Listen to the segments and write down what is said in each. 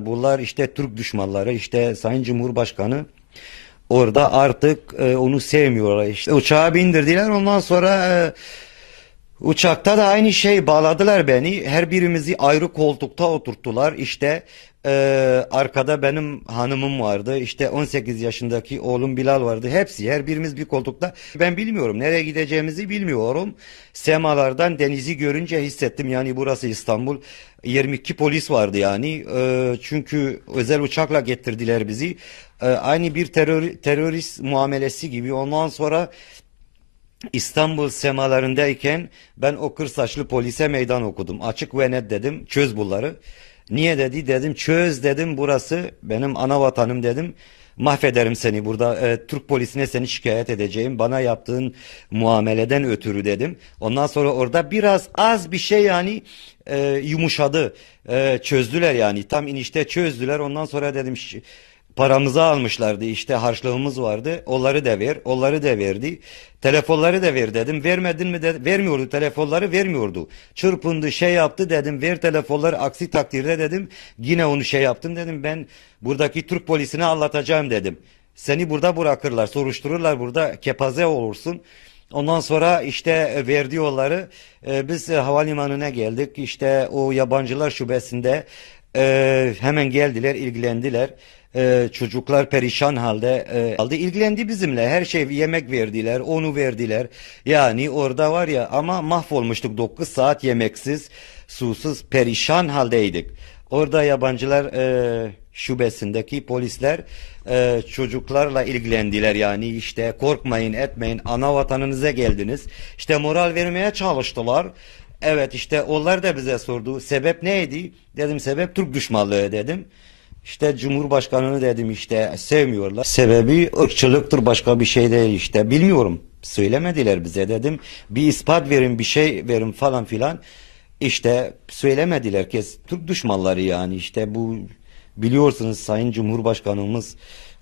Bunlar işte Türk düşmanları, işte Sayın Cumhurbaşkanı orada artık e, onu sevmiyorlar. İşte uçağa bindirdiler. Ondan sonra e, uçakta da aynı şey bağladılar beni. Her birimizi ayrı koltukta oturttular. İşte e, arkada benim hanımım vardı. İşte 18 yaşındaki oğlum Bilal vardı. Hepsi her birimiz bir koltukta. Ben bilmiyorum nereye gideceğimizi bilmiyorum. Semalardan denizi görünce hissettim. Yani burası İstanbul. 22 polis vardı yani. E, çünkü özel uçakla getirdiler bizi. E, aynı bir terör, terörist muamelesi gibi. Ondan sonra İstanbul semalarındayken ben o kır saçlı polise meydan okudum. Açık ve net dedim çöz bunları. Niye dedi dedim çöz dedim burası benim ana vatanım dedim. Mahvederim seni burada e, Türk polisine seni şikayet edeceğim bana yaptığın muameleden ötürü dedim. Ondan sonra orada biraz az bir şey yani e, yumuşadı E, çözdüler yani tam inişte çözdüler ondan sonra dedim "Ş- paramızı almışlardı işte harçlığımız vardı. Onları da ver onları da verdi. Telefonları da ver dedim. Vermedin mi de vermiyordu telefonları vermiyordu. Çırpındı şey yaptı dedim. Ver telefonları aksi takdirde dedim. Yine onu şey yaptım dedim. Ben buradaki Türk polisine anlatacağım dedim. Seni burada bırakırlar soruştururlar burada kepaze olursun. Ondan sonra işte e, verdi yolları e, biz e, havalimanına geldik. İşte o yabancılar şubesinde e, hemen geldiler ilgilendiler. E, çocuklar perişan halde e, ilgilendi bizimle. Her şey yemek verdiler onu verdiler. Yani orada var ya ama mahvolmuştuk. 9 saat yemeksiz susuz perişan haldeydik. Orada yabancılar e, şubesindeki polisler e, çocuklarla ilgilendiler. Yani işte korkmayın etmeyin. Ana vatanınıza geldiniz. İşte moral vermeye çalıştılar evet işte onlar da bize sordu. Sebep neydi? Dedim sebep Türk düşmanlığı dedim. İşte Cumhurbaşkanını dedim işte sevmiyorlar. Sebebi ırkçılıktır başka bir şey değil işte. Bilmiyorum. Söylemediler bize dedim. Bir ispat verin bir şey verin falan filan. İşte söylemediler kes Türk düşmanları yani. İşte bu biliyorsunuz Sayın Cumhurbaşkanımız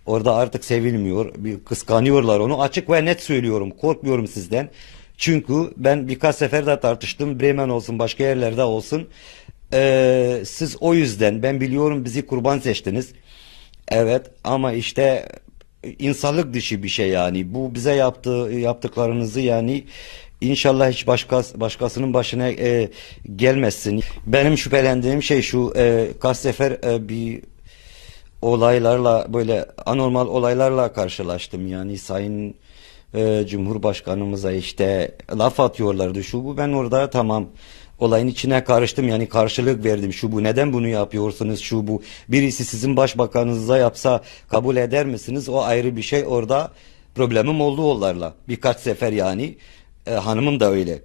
orada artık sevilmiyor. Bir kıskanıyorlar onu. Açık ve net söylüyorum. Korkmuyorum sizden. Çünkü ben birkaç sefer de tartıştım. Bremen olsun başka yerlerde olsun. Ee, siz o yüzden ben biliyorum bizi kurban seçtiniz. Evet ama işte insanlık dışı bir şey yani. Bu bize yaptığı yaptıklarınızı yani inşallah hiç başkas, başkasının başına e, gelmesin. Benim şüphelendiğim şey şu e, kaç sefer e, bir olaylarla böyle anormal olaylarla karşılaştım yani sayın e, Cumhurbaşkanımıza işte laf atıyorlardı. Şu bu ben orada tamam olayın içine karıştım. Yani karşılık verdim. Şu bu neden bunu yapıyorsunuz? Şu bu. Birisi sizin başbakanınıza yapsa kabul eder misiniz? O ayrı bir şey. Orada problemim oldu onlarla. Birkaç sefer yani. E, hanımım da öyle.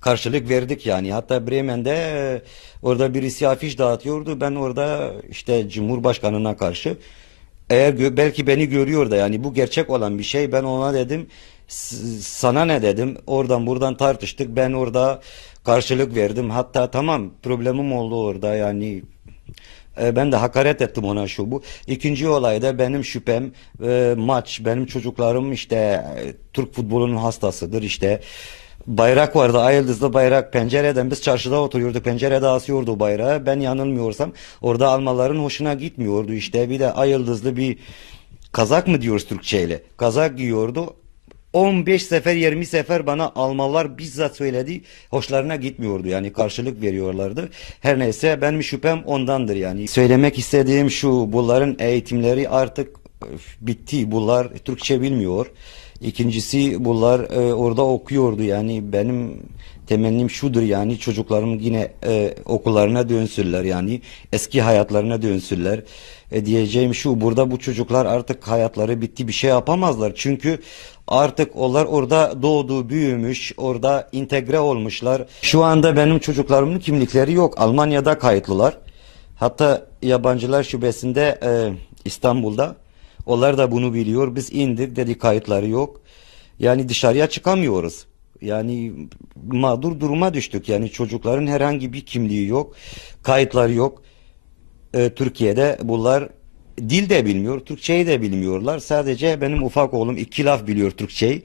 Karşılık verdik yani. Hatta Bremen'de e, orada birisi afiş dağıtıyordu. Ben orada işte Cumhurbaşkanına karşı eğer belki beni görüyor da yani bu gerçek olan bir şey. Ben ona dedim "S- sana ne dedim. Oradan buradan tartıştık. Ben orada karşılık verdim. Hatta tamam problemim oldu orada yani e, ben de hakaret ettim ona şu bu. İkinci olayda benim şüphem e, maç benim çocuklarım işte e, Türk futbolunun hastasıdır işte bayrak vardı ay yıldızlı bayrak pencereden biz çarşıda oturuyorduk pencerede asıyordu bayrağı ben yanılmıyorsam orada almaların hoşuna gitmiyordu işte bir de ay yıldızlı bir kazak mı diyoruz Türkçeyle kazak giyiyordu 15 sefer 20 sefer bana Almanlar bizzat söyledi. Hoşlarına gitmiyordu yani karşılık veriyorlardı. Her neyse benim şüphem ondandır yani. Söylemek istediğim şu bunların eğitimleri artık bitti. Bunlar Türkçe bilmiyor. İkincisi bunlar e, orada okuyordu yani benim temennim şudur yani çocuklarım yine e, okullarına dönsünler yani eski hayatlarına dönsünler. E, diyeceğim şu burada bu çocuklar artık hayatları bitti bir şey yapamazlar çünkü artık onlar orada doğdu büyümüş orada entegre olmuşlar. Şu anda benim çocuklarımın kimlikleri yok Almanya'da kayıtlılar. Hatta yabancılar şubesinde e, İstanbul'da onlar da bunu biliyor. Biz indik dedi kayıtları yok. Yani dışarıya çıkamıyoruz. Yani mağdur duruma düştük. Yani çocukların herhangi bir kimliği yok. Kayıtları yok. Ee, Türkiye'de bunlar dil de bilmiyor, Türkçeyi de bilmiyorlar. Sadece benim ufak oğlum iki laf biliyor Türkçeyi.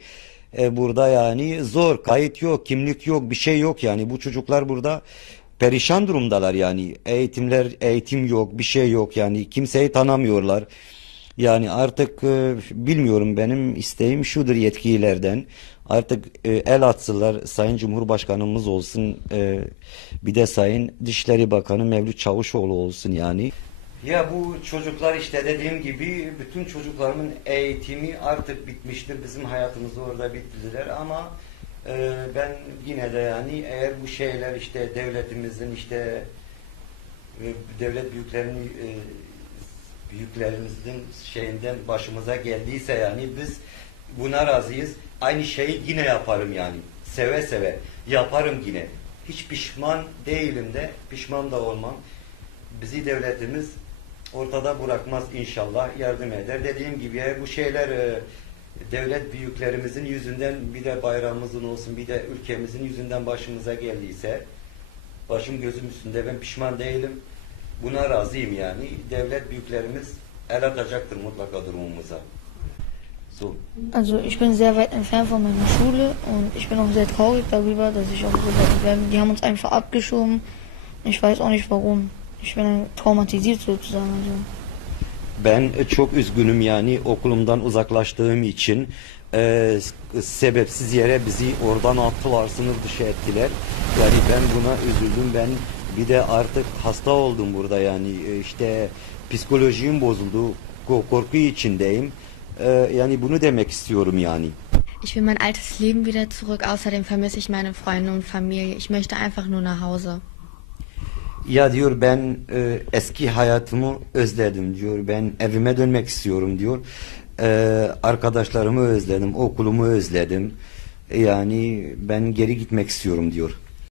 Ee, burada yani zor, kayıt yok, kimlik yok, bir şey yok yani. Bu çocuklar burada perişan durumdalar yani. Eğitimler, eğitim yok, bir şey yok yani. Kimseyi tanımıyorlar. Yani artık e, bilmiyorum benim isteğim şudur yetkililerden. Artık e, el atsınlar Sayın Cumhurbaşkanımız olsun e, bir de Sayın Dışişleri Bakanı Mevlüt Çavuşoğlu olsun yani. Ya bu çocuklar işte dediğim gibi bütün çocuklarımın eğitimi artık bitmiştir. Bizim hayatımızı orada bitirdiler ama e, ben yine de yani eğer bu şeyler işte devletimizin işte e, devlet büyüklerinin e, büyüklerimizin şeyinden başımıza geldiyse yani biz buna razıyız. Aynı şeyi yine yaparım yani. Seve seve yaparım yine. Hiç pişman değilim de pişman da olmam. Bizi devletimiz ortada bırakmaz inşallah yardım eder. Dediğim gibi bu şeyler e, devlet büyüklerimizin yüzünden bir de bayrağımızın olsun bir de ülkemizin yüzünden başımıza geldiyse başım gözüm üstünde ben pişman değilim. Buna razıyım yani. Devlet büyüklerimiz el atacaktır mutlaka durumumuza. So. Also ich bin sehr weit entfernt von meiner Schule und ich bin auch sehr traurig darüber, dass ich auch so weit bleibe. Die haben uns einfach abgeschoben. Ich weiß auch nicht warum. Ich bin traumatisiert sozusagen. Also. Ben çok üzgünüm yani okulumdan uzaklaştığım için e, sebepsiz yere bizi oradan attılar, sınır dışı ettiler. Yani ben buna üzüldüm. Ben bir de artık hasta oldum burada yani E, işte psikolojim bozuldu, ko- korku içindeyim. E, yani bunu demek istiyorum yani. Ich will mein altes Leben wieder zurück. Außerdem vermisse ich meine Freunde und Familie. Ich möchte einfach nur nach Hause. Ya diyor ben e, eski hayatımı özledim diyor. Ben evime dönmek istiyorum diyor. E, arkadaşlarımı özledim, okulumu özledim. Yani ben geri gitmek istiyorum diyor.